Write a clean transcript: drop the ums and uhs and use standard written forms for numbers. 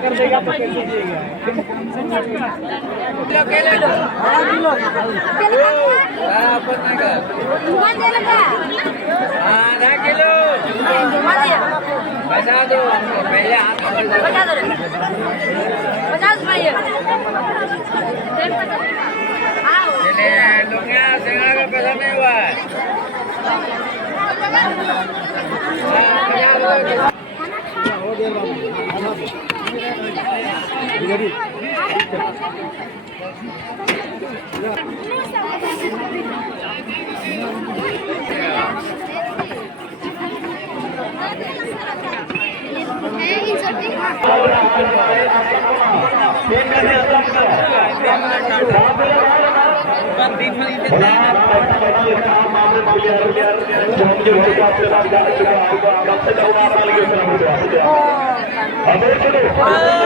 कर देगा तो कैसे दिएगा? आधा किलो बचा दो पहले बचा दो 50 भाई लुंगा सिंगड़ा का पैसा नहीं हुआ Aduh,